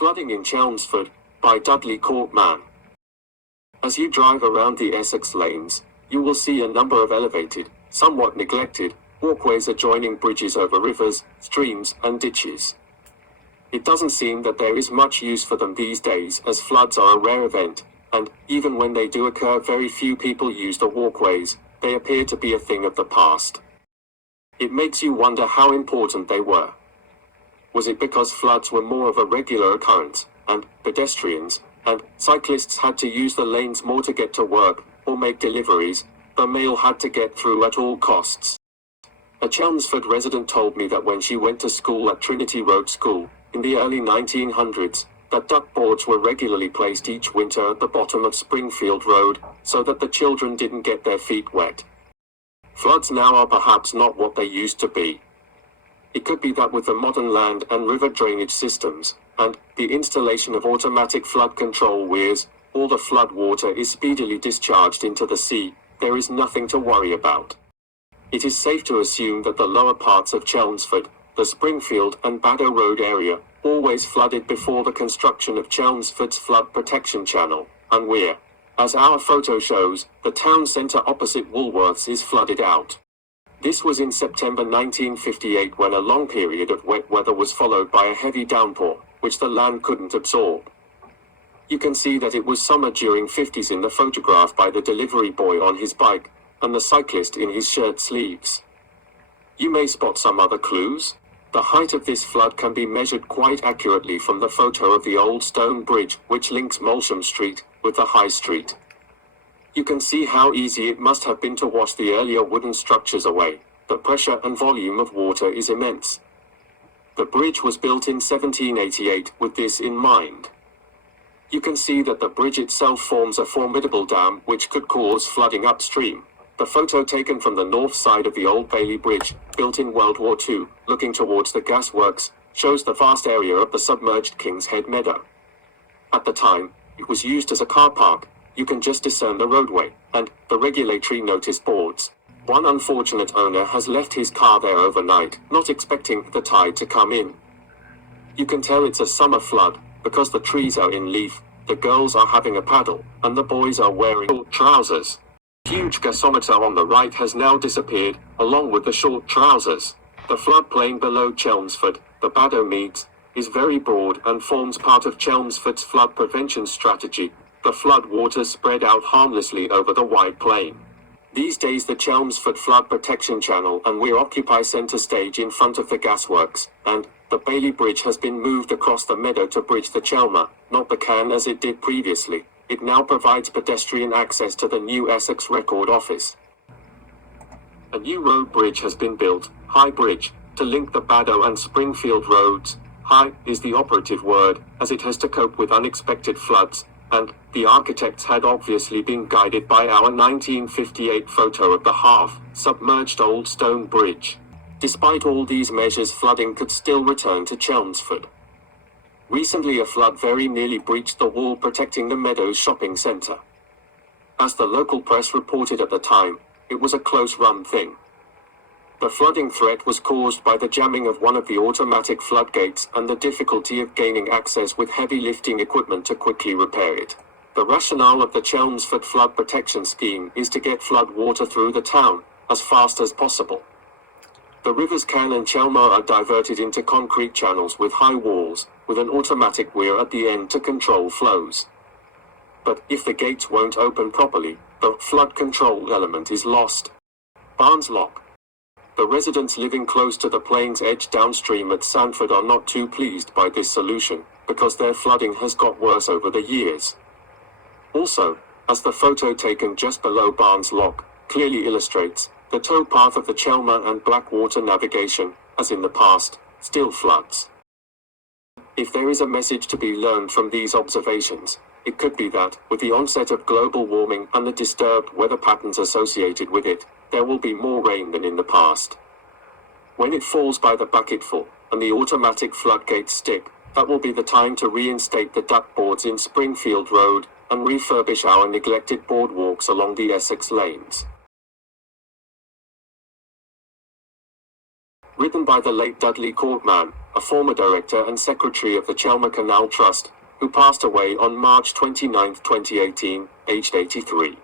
Flooding in Chelmsford, by Dudley Courtman. As you drive around the Essex lanes, you will see a number of elevated, somewhat neglected, walkways adjoining bridges over rivers, streams, and ditches. It doesn't seem that there is much use for them these days, as floods are a rare event, and, even when they do occur, very few people use the walkways. They appear to be a thing of the past. It makes you wonder how important they were. Was it because floods were more of a regular occurrence, and pedestrians and cyclists had to use the lanes more to get to work or make deliveries the mail had to get through at all costs? A Chelmsford resident told me that when she went to school at Trinity Road School, in the early 1900s, that duck boards were regularly placed each winter at the bottom of Springfield Road, so that the children didn't get their feet wet. Floods now are perhaps not what they used to be. It could be that with the modern land and river drainage systems, and the installation of automatic flood control weirs, all the flood water is speedily discharged into the sea. There is nothing to worry about. It is safe to assume that the lower parts of Chelmsford, the Springfield and Baddow Road area, always flooded before the construction of Chelmsford's flood protection channel, and weir. As our photo shows, the town centre opposite Woolworths is flooded out. This was in September 1958, when a long period of wet weather was followed by a heavy downpour, which the land couldn't absorb. You can see that it was summer during 50s in the photograph by the delivery boy on his bike, and the cyclist in his shirt sleeves. You may spot some other clues. The height of this flood can be measured quite accurately from the photo of the old stone bridge, which links Molsham Street with the High Street. You can see how easy it must have been to wash the earlier wooden structures away. The pressure and volume of water is immense. The bridge was built in 1788 with this in mind. You can see that the bridge itself forms a formidable dam which could cause flooding upstream. The photo taken from the north side of the Old Bailey Bridge, built in World War II, looking towards the gasworks, shows the vast area of the submerged King's Head Meadow. At the time, it was used as a car park. You can just discern the roadway and the regulatory notice boards. One unfortunate owner has left his car there overnight, not expecting the tide to come in. You can tell it's a summer flood, because the trees are in leaf, the girls are having a paddle, and the boys are wearing short trousers. The huge gasometer on the right has now disappeared, along with the short trousers. The floodplain below Chelmsford, the Baddow Meads, is very broad and forms part of Chelmsford's flood prevention strategy. The flood waters spread out harmlessly over the wide plain. These days the Chelmsford Flood Protection Channel and weir occupy centre stage in front of the gasworks, and the Bailey Bridge has been moved across the meadow to bridge the Chelmer, not the Can as it did previously. It now provides pedestrian access to the new Essex Record Office. A new road bridge has been built, High Bridge, to link the Baddow and Springfield roads. High is the operative word, as it has to cope with unexpected floods, and the architects had obviously been guided by our 1958 photo of the half-submerged old stone bridge. Despite all these measures, flooding could still return to Chelmsford. Recently a flood very nearly breached the wall protecting the Meadows shopping centre. As the local press reported at the time, it was a close-run thing. The flooding threat was caused by the jamming of one of the automatic floodgates and the difficulty of gaining access with heavy lifting equipment to quickly repair it. The rationale of the Chelmsford Flood Protection Scheme is to get flood water through the town as fast as possible. The rivers Can and Chelmer are diverted into concrete channels with high walls, with an automatic weir at the end to control flows. But if the gates won't open properly, the flood control element is lost. Barnes Lock. The residents living close to the plain's edge downstream at Sandford are not too pleased by this solution, because their flooding has got worse over the years. Also, as the photo taken just below Barnes Lock clearly illustrates, the towpath of the Chelmer and Blackwater navigation, as in the past, still floods. If there is a message to be learned from these observations, it could be that, with the onset of global warming and the disturbed weather patterns associated with it, there will be more rain than in the past. When it falls by the bucketful, and the automatic floodgates stick, that will be the time to reinstate the duckboards in Springfield Road, and refurbish our neglected boardwalks along the Essex lanes. written by the late Dudley Courtman, a former director and secretary of the Chelmsford Canal Trust, who passed away on March 29, 2018, aged 83.